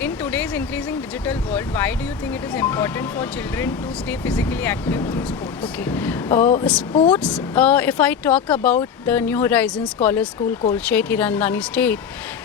In today's increasing digital world, why do you think it is important for children to stay physically active through sports? Okay. Sports, if I talk about the New Horizons Scholar School, Kolshet, Hirandani State,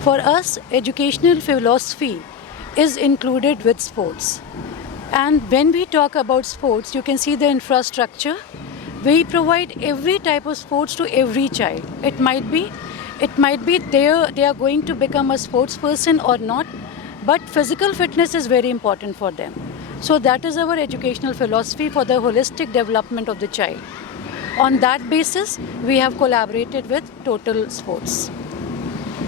for us, educational philosophy is included with sports. And when we talk about sports, you can see the infrastructure. We provide every type of sports to every child. It might be they are going to become a sports person or not, but physical fitness is very important for them. So that is our educational philosophy for the holistic development of the child. On that basis, we have collaborated with Total Sports.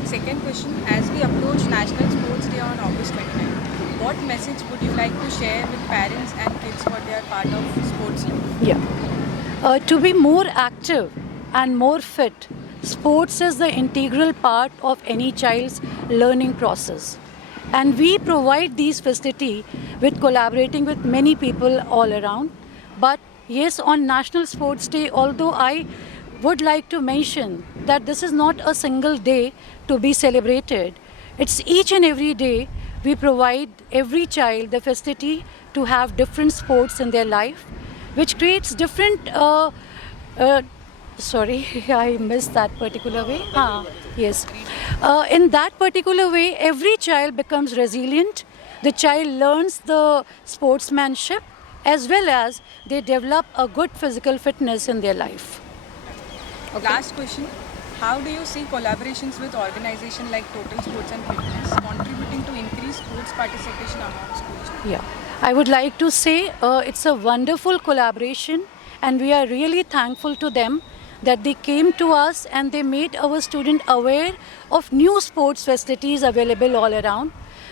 Second question, as we approach National Sports Day on August 29, what message would you like to share with parents and kids for their part of sports life? Yeah. To be more active and more fit, sports is the integral part of any child's learning process. And we provide these facility with collaborating with many people all around. But yes, on National Sports Day, although I would like to mention that this is not a single day to be celebrated, it's each and every day we provide every child the facility to have different sports in their life, which creates different sorry, I missed that particular way. Yes. In that particular way, every child becomes resilient. The child learns the sportsmanship as well as they develop a good physical fitness in their life. Last question, how do you see collaborations with organizations like Total Sports and Fitness contributing to increased sports participation among schools? Yeah, I would like to say it's a wonderful collaboration, and we are really thankful to them that they came to us and they made our student aware of new sports facilities available all around,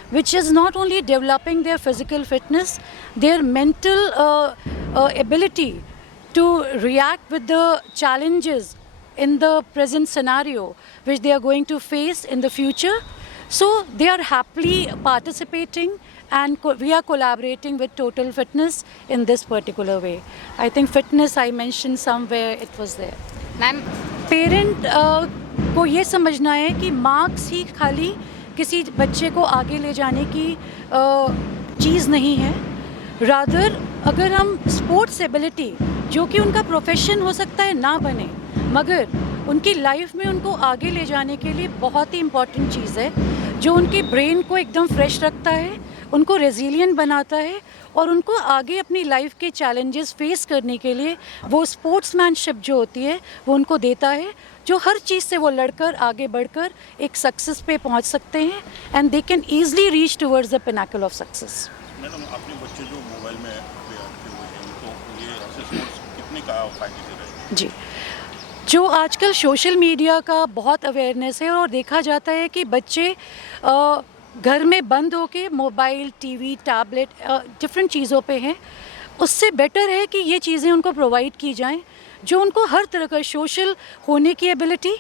which is not only developing their physical fitness, their mental ability to react with the challenges in the present scenario which they are going to face in the future. So they are happily participating, and we are collaborating with Total Fitness in this particular way. I think fitness I mentioned somewhere, it was there. Ma'am, parent को ये समझना है कि marks ही खाली किसी बच्चे को आगे ले जाने की चीज़ नहीं है. रादर अगर हम स्पोर्ट्स एबिलिटी, जो कि उनका प्रोफेशन हो सकता है, ना बने, मगर उनकी लाइफ में उनको आगे ले जाने के लिए बहुत ही इम्पॉर्टेंट चीज़ है, जो उनके ब्रेन को एकदम फ्रेश रखता है, उनको रेजिलिएंट बनाता है और उनको आगे अपनी लाइफ के चैलेंजेस फेस करने के लिए वो स्पोर्ट्समैनशिप जो होती है वो उनको देता है, जो हर चीज़ से वो लड़कर आगे बढ़कर एक सक्सेस पे पहुंच सकते हैं, and they can easily reach towards the Pinnacle of success. Madam, अपने बच्चे जो मोबाइल में अभी एक्टिव हुए हैं, उनको ये ऐसे स्पोर्ट्स कितने का फायदे दे रहे हैं? जी, जो आजकल सोशल मीडिया का बहुत अवेयरनेस है और देखा जाता है कि बच्चे घर में बंद होके मोबाइल, टीवी, टैबलेट, डिफरेंट चीज़ों पे हैं. उससे बेटर है कि ये चीज़ें उनको प्रोवाइड की जाएं जो उनको हर तरह का सोशल होने की एबिलिटी,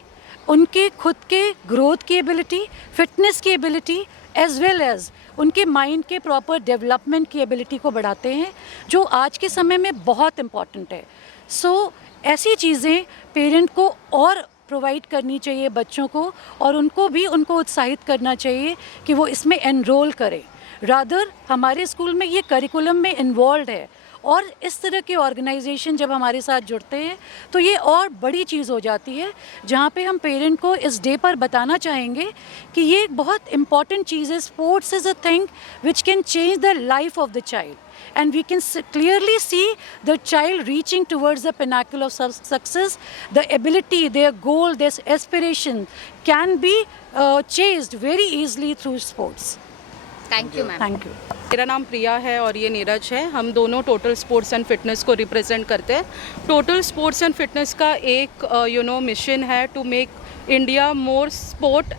उनके खुद के ग्रोथ की एबिलिटी, फिटनेस की एबिलिटी, एज वेल एज उनके माइंड के प्रॉपर डेवलपमेंट की एबिलिटी को बढ़ाते हैं, जो आज के समय में बहुत इम्पॉर्टेंट है. सो ऐसी चीज़ें पेरेंट को और प्रोवाइड करनी चाहिए बच्चों को, और उनको भी उनको उत्साहित करना चाहिए कि वो इसमें एनरोल करें. रादर हमारे स्कूल में ये करिकुलम में इन्वॉल्व है, और इस तरह के ऑर्गेनाइजेशन जब हमारे साथ जुड़ते हैं तो ये और बड़ी चीज़ हो जाती है, जहाँ पे हम पेरेंट को इस डे पर बताना चाहेंगे कि ये एक बहुत इम्पॉर्टेंट चीज़ है. Sports is a thing which can change the life of the child, and we can clearly see the child reaching towards the pinnacle of success. The ability, their goal, their aspiration can be chased very easily through sports. Thank you ma'am. Thank you. मेरा नाम प्रिया है और ये नीरज है. हम दोनों total sports and fitness को represent करते हैं. टोटल स्पोर्ट्स एंड फिटनेस का एक मिशन है to make India more sport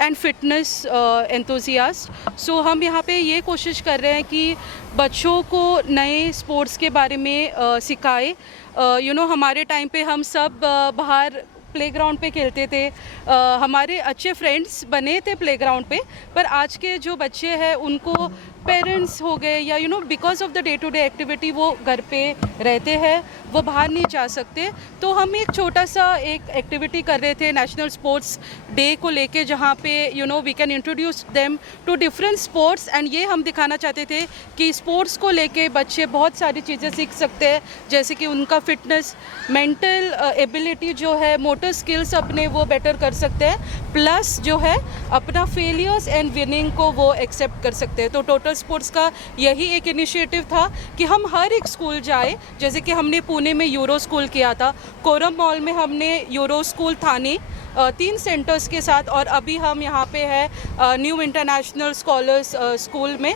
and fitness enthusiast. So हम यहाँ पे ये कोशिश कर रहे हैं कि बच्चों को नए स्पोर्ट्स के बारे में सिखाए. हमारे टाइम पे हम सब बाहर प्लेग्राउंड पे खेलते थे, हमारे अच्छे फ्रेंड्स बने थे प्लेग्राउंड पे, पर आज के जो बच्चे हैं उनको पेरेंट्स हो गए या because of the day to day activity वो घर पे रहते हैं, वो बाहर नहीं जा सकते, तो हम एक छोटा सा एक एक्टिविटी कर रहे थे नेशनल स्पोर्ट्स डे को लेके, जहाँ पे we can introduce them to different sports. And ये हम दिखाना चाहते थे कि स्पोर्ट्स को लेके बच्चे बहुत सारी चीज़ें सीख सकते हैं, जैसे कि उनका फिटनेस, मेंटल एबिलिटी जो है, मोटर स्किल्स अपने वो बेटर कर सकते हैं, प्लस जो है अपना फेलियर्स एंड विनिंग को वो एक्सेप्ट कर सकते हैं। तो टोटल स्पोर्ट्स का यही एक इनिशिएटिव था कि हम हर एक स्कूल जाए, जैसे कि हमने पुणे में यूरो स्कूल किया था, कोरम मॉल में हमने यूरो स्कूल थाने 3 सेंटर्स के साथ, और अभी हम यहाँ पे है न्यू इंटरनेशनल स्कॉलर्स स्कूल में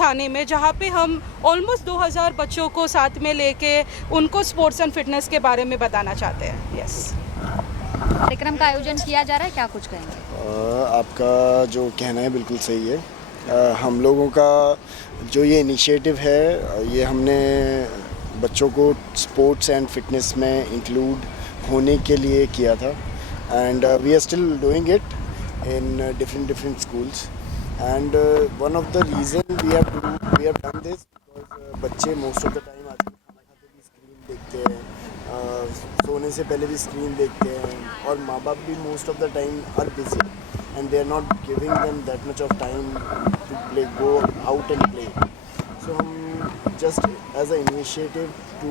थाने में, जहाँ पे हम ऑलमोस्ट 2000 बच्चों को साथ में लेके उनको स्पोर्ट्स एंड फिटनेस के बारे में बताना चाहते हैं। यस, कार्यक्रम का आयोजन किया जा रहा है, क्या कुछ कहेंगे? आपका जो कहना है बिल्कुल सही है। हम लोगों का जो ये इनिशिएटिव है, ये हमने बच्चों को स्पोर्ट्स एंड फिटनेस में इंक्लूड होने के लिए किया था, and we are still doing it in different schools, and one of the reason we have done this because बच्चे मोस्ट ऑफ द टाइम आजकल खाना खाते भी स्क्रीन देखते हैं, सोने से पहले भी स्क्रीन देखते हैं, और माँ बाप भी most of the time are busy and they are not giving them that much of time to play, go out and play. So just as an initiative to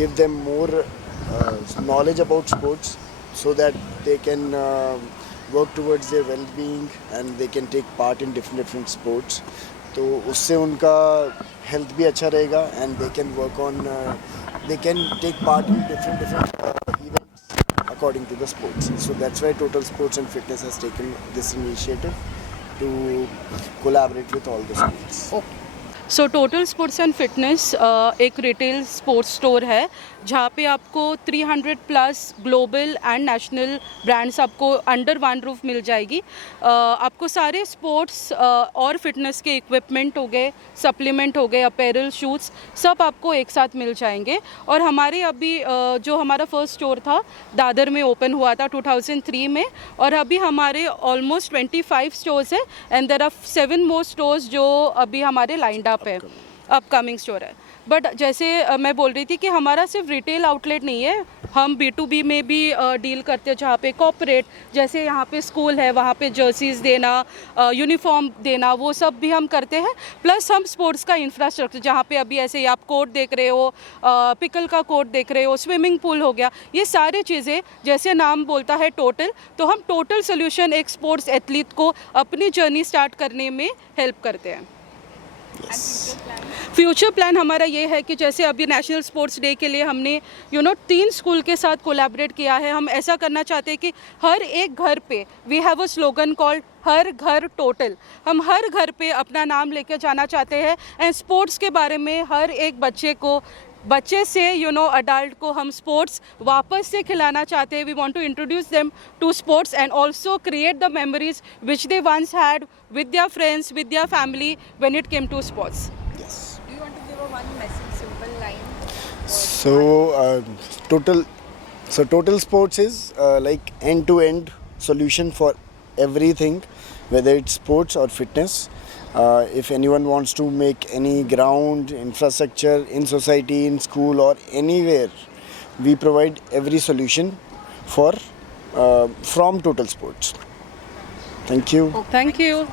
give them more knowledge about sports, so that they can work towards their well-being and they can take part in different sports. तो उससे उनका health भी अच्छा रहेगा, and they can work on they can take part in different events according to the sports. So that's why Total Sports and Fitness has taken this initiative to collaborate with all the schools. So total sports and fitness एक retail sports store है, जहाँ पे आपको 300 plus global and national brands आपको under one roof मिल जाएगी। आपको सारे sports और फिटनेस के इक्विपमेंट हो गए, सप्लीमेंट हो गए, अपैरल, शूज़, सब आपको एक साथ मिल जाएंगे। और हमारे अभी जो हमारा फर्स्ट स्टोर था दादर में ओपन हुआ था 2003 में, और अभी हमारे ऑलमोस्ट 25 स्टोर्स है, and there are 7 more stores जो अभी हमारे लाइंड अप है, अपकमिंग स्टोर है। बट जैसे मैं बोल रही थी कि हमारा सिर्फ रिटेल आउटलेट नहीं है, हम B2B में भी डील करते हैं, जहाँ पे कॉर्पोरेट, जैसे यहाँ पे स्कूल है वहाँ पे जर्सीज़ देना, यूनिफॉर्म देना, वो सब भी हम करते हैं। प्लस हम स्पोर्ट्स का इंफ्रास्ट्रक्चर, जहाँ पे अभी ऐसे आप कोर्ट देख रहे हो, पिकल का कोर्ट देख रहे हो, स्विमिंग पूल हो गया, ये सारी चीज़ें जैसे नाम बोलता है टोटल, तो हम टोटल सोल्यूशन एक स्पोर्ट्स एथलीट को अपनी जर्नी स्टार्ट करने में हेल्प करते हैं। फ्यूचर प्लान हमारा ये है कि जैसे अभी नेशनल स्पोर्ट्स डे के लिए हमने 3 स्कूल के साथ कोलैबोरेट किया है। हम ऐसा करना चाहते हैं कि हर एक घर पे we have a slogan called हर घर टोटल। हम हर घर पे अपना नाम लेके जाना चाहते हैं, एंड स्पोर्ट्स के बारे में हर एक बच्चे से अडल्ट को हम स्पोर्ट्स वापस से खिलाना चाहते हैं। We want to introduce them to sports and also create the memories which they once had with their friends, with their family when it came to sports. Yes. Do you want to give a one message, simple line? So Total Sports is like end-to-end solution for everything, whether it's sports or fitness. If anyone wants to make any ground, infrastructure in society, in school or anywhere, we provide every solution for from Total Sports. Thank you. Thank you.